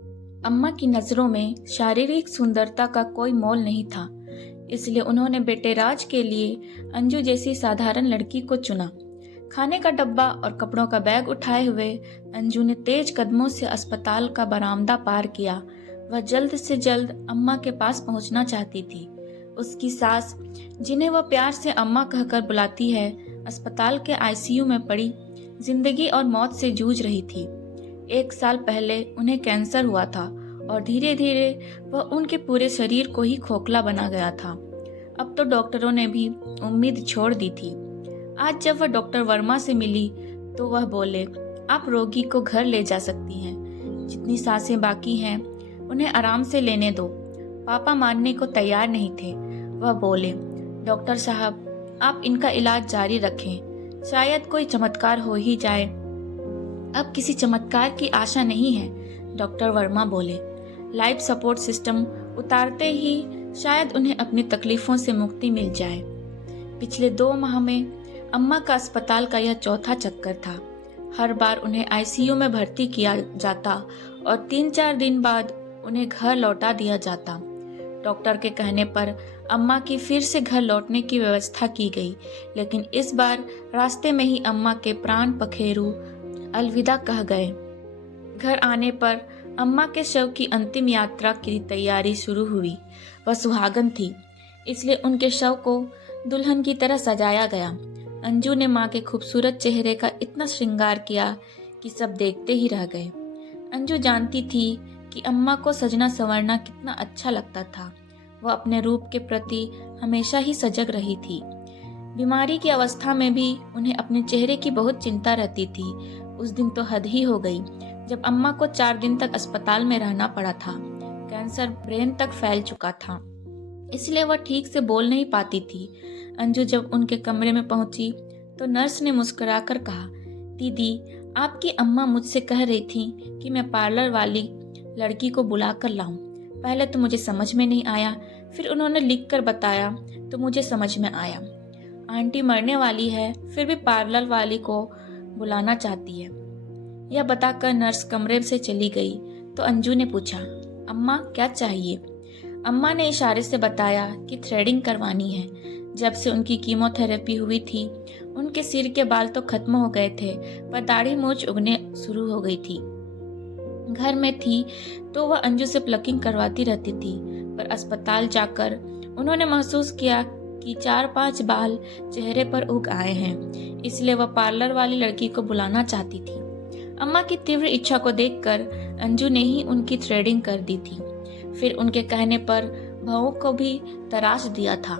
अम्मा की नज़रों में शारीरिक सुंदरता का कोई मोल नहीं था, इसलिए उन्होंने बेटे राज के लिए अंजू जैसी साधारण लड़की को चुना। खाने का डब्बा और कपड़ों का बैग उठाए हुए अंजू ने तेज कदमों से अस्पताल का बरामदा पार किया। वह जल्द से जल्द अम्मा के पास पहुंचना चाहती थी। उसकी सास, जिन्हें वह प्यार से अम्मा कहकर बुलाती है, अस्पताल के आईसीयू में पड़ी जिंदगी और मौत से जूझ रही थी। 1 साल पहले उन्हें कैंसर हुआ था और धीरे धीरे वह उनके पूरे शरीर को ही खोखला बना गया था। अब तो डॉक्टरों ने भी उम्मीद छोड़ दी थी। आज जब वह डॉक्टर वर्मा से मिली तो वह बोले, आप रोगी को घर ले जा सकती हैं। जितनी सांसें बाकी हैं उन्हें आराम से लेने दो। पापा मानने को तैयार नहीं थे। वह बोले, डॉक्टर साहब, आप इनका इलाज जारी रखें, शायद कोई चमत्कार हो ही जाए। अब किसी चमत्कार की आशा नहीं है, डॉक्टर वर्मा बोले। लाइफ सपोर्ट सिस्टम उतारते ही शायद उन्हें अपनी तकलीफों से मुक्ति मिल जाए। पिछले 2 माह में अम्मा का अस्पताल का यह चौथा चक्कर था। हर बार उन्हें आईसीयू में भर्ती किया जाता और 3-4 दिन बाद उन्हें घर लौटा दिया जाता। डॉक्टर के कहने पर अम्मा की फिर से घर लौटने की व्यवस्था की गई, लेकिन इस बार रास्ते में ही अम्मा के प्राण पखेरु अलविदा कह गए। घर आने पर अम्मा के शव की अंतिम यात्रा की तैयारी शुरू हुई। वह सुहागन थी, इसलिए उनके शव को दुल्हन की तरह सजाया गया। अंजू ने माँ के खूबसूरत चेहरे का इतना श्रृंगार किया कि सब देखते ही रह गए। अंजू जानती थी कि अम्मा को सजना संवरना कितना अच्छा लगता था। वह अपने रूप के प्रति हमेशा ही सजग रही थी। बीमारी की अवस्था में भी उन्हें अपने चेहरे की बहुत चिंता रहती थी। उस दिन तो हद ही हो गई जब अम्मा को 4 दिन तक अस्पताल में रहना पड़ा था। कैंसर ब्रेन तक फैल चुका था, इसलिए वह ठीक से बोल नहीं पाती थी। अंजू जब उनके कमरे में पहुंची तो नर्स ने मुस्कुराकर कहा, दीदी, आपकी अम्मा मुझसे कह रही थी कि मैं पार्लर वाली लड़की को बुला कर लाऊं। पहले तो मुझे समझ में नहीं आया, फिर उन्होंने लिख कर बताया तो मुझे समझ में आया। आंटी मरने वाली है, फिर भी पार्लर वाली को बुलाना चाहती है। यह बताकर नर्स कमरे से चली गई तो अंजू ने पूछा, अम्मा क्या चाहिए? अम्मा ने इशारे से बताया कि थ्रेडिंग करवानी है। जब से उनकी कीमोथेरेपी हुई थी, उनके सिर के बाल तो खत्म हो गए थे, पर दाढ़ी मूंछ उगने शुरू हो गई थी। घर में थी तो वह अंजू से प्लकिंग करवाती रहती थी, पर अस्पताल जाकर उन्होंने महसूस किया कि 4-5 बाल चेहरे पर उग आए हैं, इसलिए वह पार्लर वाली लड़की को बुलाना चाहती थी। अम्मा की तीव्र इच्छा को देखकर अंजू ने ही उनकी थ्रेडिंग कर दी थी। फिर उनके कहने पर भवों को भी तराश दिया था।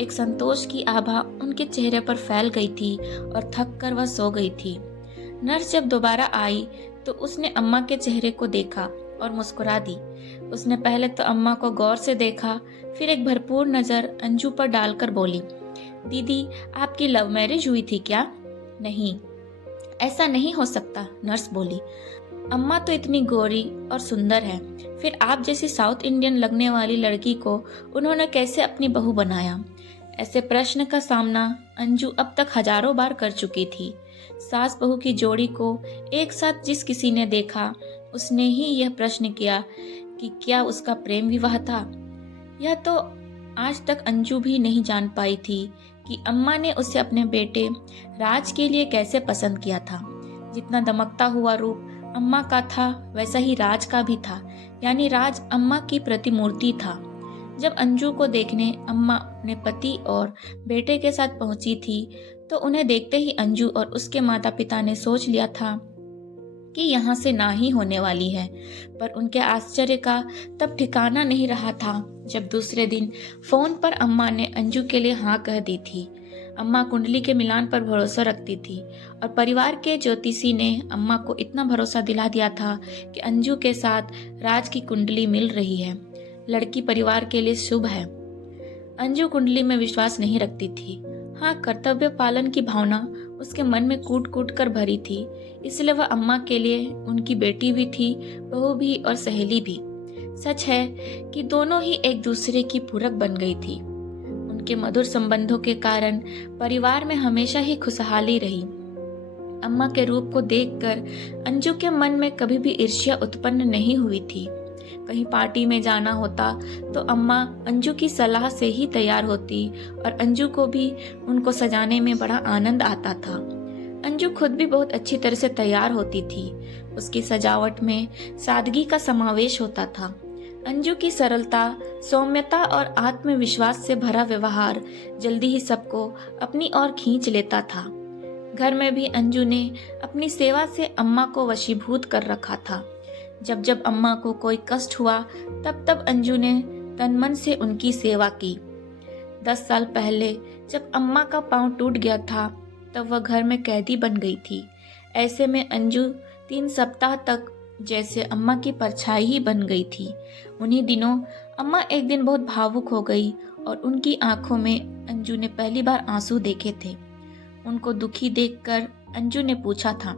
एक संतोष की आभा उनके चेहरे पर फैल गई थी और थक कर वह सो गई थी। नर्स जब दोबारा आई तो उसने अम्मा के चेहरे को देखा और मुस्कुरा दी। उसने पहले तो अम्मा को गौर से देखा, फिर एक भरपूर नजर अंजू पर डालकर बोली, दीदी, आपकी लव मैरिज हुई थी क्या? नहीं, ऐसा नहीं हो सकता, नर्स बोली। अम्मा तो इतनी गोरी और सुंदर है, फिर आप जैसी साउथ इंडियन लगने वाली लड़की को उन्होंने कैसे अपनी बहू बनाया? ऐसे प्रश्न का सामना अंजू अब तक हजारों बार कर चुकी थी। सास बहू की जोड़ी को एक साथ जिस किसी ने देखा, उसने ही यह प्रश्न किया कि क्या उसका प्रेम विवाह था। यह तो आज तक अंजू भी नहीं जान पाई थी कि अम्मा ने उसे अपने बेटे राज के लिए कैसे पसंद किया था। जितना दमकता हुआ रूप अम्मा का था, वैसा ही राज का भी था, यानी राज अम्मा की प्रतिमूर्ति था। जब अंजू को देखने अम्मा अपने पति और बेटे के साथ पहुंची थी तो उन्हें देखते ही अंजू और उसके माता पिता ने सोच लिया था कि यहाँ से ना ही होने वाली है। पर उनके आश्चर्य का तब ठिकाना नहीं रहा था जब दूसरे दिन फोन पर अम्मा ने अंजू के लिए हाँ कह दी थी। अम्मा कुंडली के मिलान पर भरोसा रखती थी और परिवार के ज्योतिषी ने अम्मा को इतना भरोसा दिला दिया था कि अंजू के साथ राज की कुंडली मिल रही है। लड़की परिवार के लिए शुभ है। अंजू कुंडली में विश्वास नहीं रखती थी। हाँ, कर्तव्य पालन की भावना उसके मन में कूट कूट कर भरी थी, इसलिए वह अम्मा के लिए उनकी बेटी भी थी, बहू भी और सहेली भी। सच है कि दोनों ही एक दूसरे की पूरक बन गई थी। उनके मधुर संबंधों के कारण परिवार में हमेशा ही खुशहाली रही। अम्मा के रूप को देखकर अंजू के मन में कभी भी ईर्ष्या उत्पन्न नहीं हुई थी। कहीं पार्टी में जाना होता तो अम्मा अंजू की सलाह से ही तैयार होती और अंजू को भी उनको सजाने में बड़ा आनंद आता था। अंजू खुद भी बहुत अच्छी तरह से तैयार होती थी। उसकी सजावट में सादगी का समावेश होता था। अंजू की सरलता, सौम्यता और आत्मविश्वास से भरा व्यवहार जल्दी ही सबको अपनी ओर खींच लेता था। घर में भी अंजू ने अपनी सेवा से अम्मा को वशीभूत कर रखा था। जब जब अम्मा को कोई कष्ट हुआ तब तब अंजू ने तन मन से उनकी सेवा की। 10 साल पहले जब अम्मा का पांव टूट गया था तब वह घर में कैदी बन गई थी। ऐसे में अंजू 3 सप्ताह तक जैसे अम्मा की परछाई ही बन गई थी। उन्हीं दिनों अम्मा एक दिन बहुत भावुक हो गई और उनकी आंखों में अंजू ने पहली बार आंसू देखे थे। उनको दुखी देखकर अंजू ने पूछा था,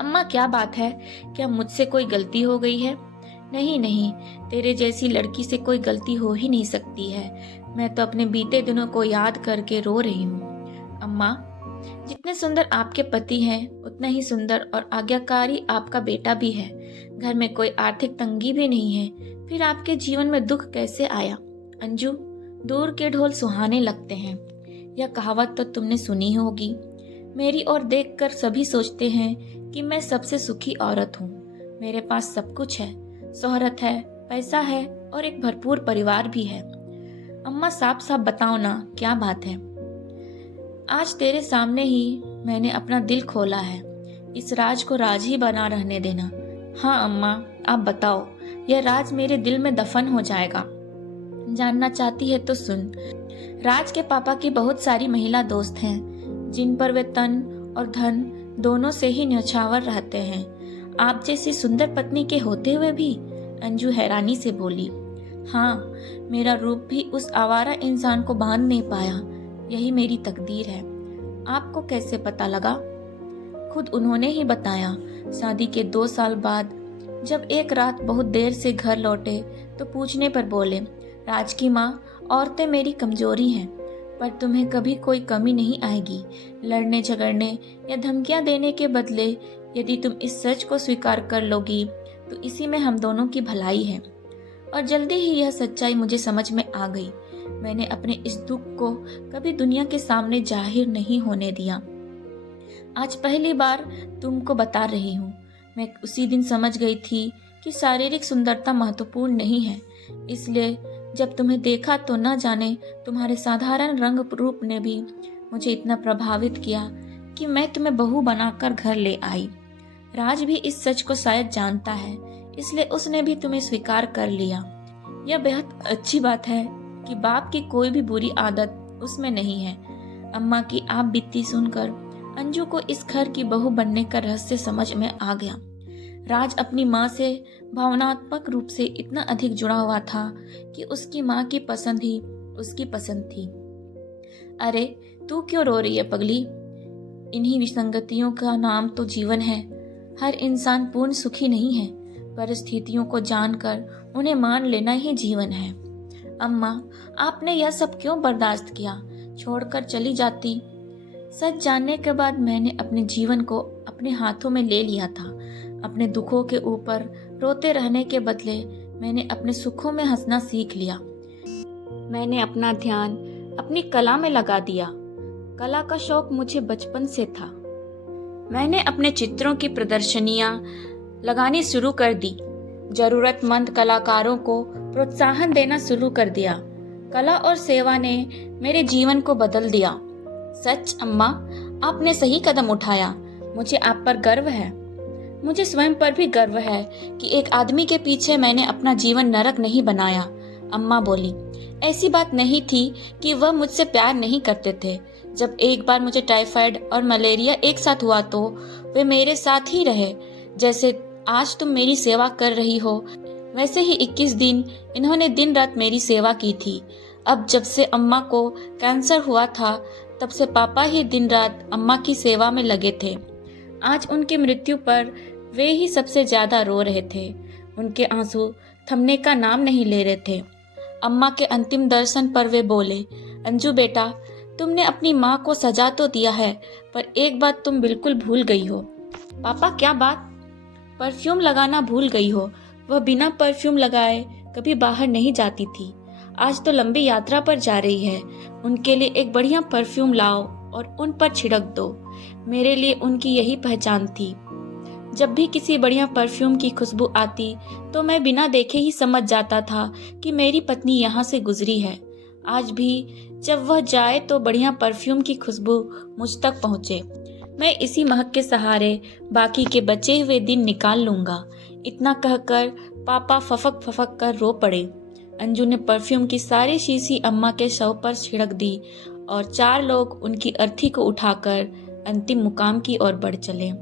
अम्मा क्या बात है, क्या मुझसे कोई गलती हो गई है? नहीं नहीं, तेरे जैसी लड़की से कोई गलती हो ही नहीं सकती है। मैं तो अपने बीते दिनों को याद करके रो रही हूँ। अम्मा, जितने सुंदर आपके पति हैं उतना ही सुंदर और आज्ञाकारी आपका बेटा भी है। घर में कोई आर्थिक तंगी भी नहीं है, फिर आपके जीवन में दुख कैसे आया? अंजू, दूर के ढोल सुहाने लगते हैं, यह कहावत तो तुमने सुनी होगी। मेरी ओर देखकर सभी सोचते हैं कि मैं सबसे सुखी औरत हूँ। मेरे पास सब कुछ है, शोहरत है, पैसा है और एक भरपूर परिवार भी है। अम्मा साफ साफ बताओ ना, क्या बात है? आज तेरे सामने ही मैंने अपना दिल खोला है। इस राज को राज ही बना रहने देना। हाँ अम्मा, आप बताओ, यह राज मेरे दिल में दफन हो जाएगा। जानना चाहती है तो सुन। राज के पापा की बहुत सारी महिला दोस्त हैं जिन पर वे तन और धन दोनों से ही न्यौछावर रहते हैं। आप जैसी सुंदर पत्नी के होते हुए भी? अंजू हैरानी से बोली। हाँ, मेरा रूप भी उस आवारा इंसान को बांध नहीं पाया। यही मेरी तकदीर है। आपको कैसे पता लगा? खुद उन्होंने ही बताया। शादी के 2 साल बाद जब एक रात बहुत देर से घर लौटे तो पूछने पर बोले, राज की माँ, औरतें मेरी कमजोरी हैं, पर तुम्हें कभी कोई कमी नहीं आएगी। लड़ने झगड़ने या धमकियां देने के बदले यदि तुम इस सच को स्वीकार कर लोगी तो इसी में हम दोनों की भलाई है। और जल्दी ही यह सच्चाई मुझे समझ में आ गई। मैंने अपने इस दुख को कभी दुनिया के सामने जाहिर नहीं होने दिया। आज पहली बार तुमको बता रही हूँ। मैं उसी दिन समझ गई थी कि शारीरिक सुंदरता महत्वपूर्ण नहीं है। इसलिए जब तुम्हें देखा तो न जाने तुम्हारे साधारण रंग रूप ने भी मुझे इतना प्रभावित किया कि मैं तुम्हें बहू बनाकर घर ले आई। राज भी इस सच को शायद जानता है, इसलिए उसने भी तुम्हें स्वीकार कर लिया। यह बेहद अच्छी बात है कि बाप की कोई भी बुरी आदत उसमें नहीं है। अम्मा की आप बीती सुनकर अंजू को इस घर की बहू बनने का रहस्य समझ में आ गया। राज अपनी माँ से भावनात्मक रूप से इतना अधिक जुड़ा हुआ था कि उसकी माँ की पसंद ही उसकी पसंद थी। अरे तू क्यों रो रही है पगली? इन्हीं विसंगतियों का नाम तो जीवन है। हर इंसान पूर्ण सुखी नहीं है। परिस्थितियों को जानकर उन्हें मान लेना ही जीवन है। अम्मा, आपने यह सब क्यों बर्दाश्त किया? छोड़कर चली जाती। सच जानने के बाद मैंने अपने जीवन को अपने हाथों में ले लिया था। अपने दुखों के ऊपर रोते रहने के बदले मैंने अपने सुखों में हंसना सीख लिया। मैंने अपना ध्यान अपनी कला में लगा दिया। कला का शौक मुझे बचपन से था। मैंने अपने चित्रों की प्रदर्शनियां लगानी शुरू कर दी। जरूरतमंद कलाकारों को प्रोत्साहन देना शुरू कर दिया। कला और सेवा ने मेरे जीवन को बदल दिया। सच अम्मा, आपने सही कदम उठाया। मुझे आप पर गर्व है। मुझे स्वयं पर भी गर्व है कि एक आदमी के पीछे मैंने अपना जीवन नरक नहीं बनाया। अम्मा बोली, ऐसी बात नहीं थी कि वह मुझसे प्यार नहीं करते थे। जब एक बार मुझे टाइफाइड और मलेरिया एक साथ हुआ तो वे मेरे साथ ही रहे। जैसे आज तुम मेरी सेवा कर रही हो, वैसे ही 21 दिन इन्होंने दिन रात मेरी सेवा की थी। अब जब से अम्मा को कैंसर हुआ था तब से पापा ही दिन रात अम्मा की सेवा में लगे थे। आज उनकी मृत्यु पर वे ही सबसे ज्यादा रो रहे थे। उनके आंसू थमने का नाम नहीं ले रहे थे। अम्मा के अंतिम दर्शन पर वे बोले, अंजू बेटा, तुमने अपनी माँ को सजा तो दिया है, पर एक बात तुम बिल्कुल भूल गई हो। पापा, क्या बात? परफ्यूम लगाना भूल गई हो। वह बिना परफ्यूम लगाए कभी बाहर नहीं जाती थी। आज तो लंबी यात्रा पर जा रही है। उनके लिए एक बढ़िया परफ्यूम लाओ और उन पर छिड़क दो। मेरे लिए उनकी यही पहचान थी। जब भी किसी बढ़िया परफ्यूम की खुशबू आती तो मैं बिना देखे ही समझ जाता था कि मेरी पत्नी यहाँ से गुजरी है। आज भी जब वह जाए तो बढ़िया परफ्यूम की खुशबू मुझ तक पहुँचे। मैं इसी महक के सहारे बाकी के बचे हुए दिन निकाल लूंगा। इतना कहकर पापा फफक फफक कर रो पड़े। अंजू ने परफ्यूम की सारी शीशी अम्मा के शव पर छिड़क दी और 4 लोग उनकी अर्थी को उठाकर अंतिम मुकाम की ओर बढ़ चले।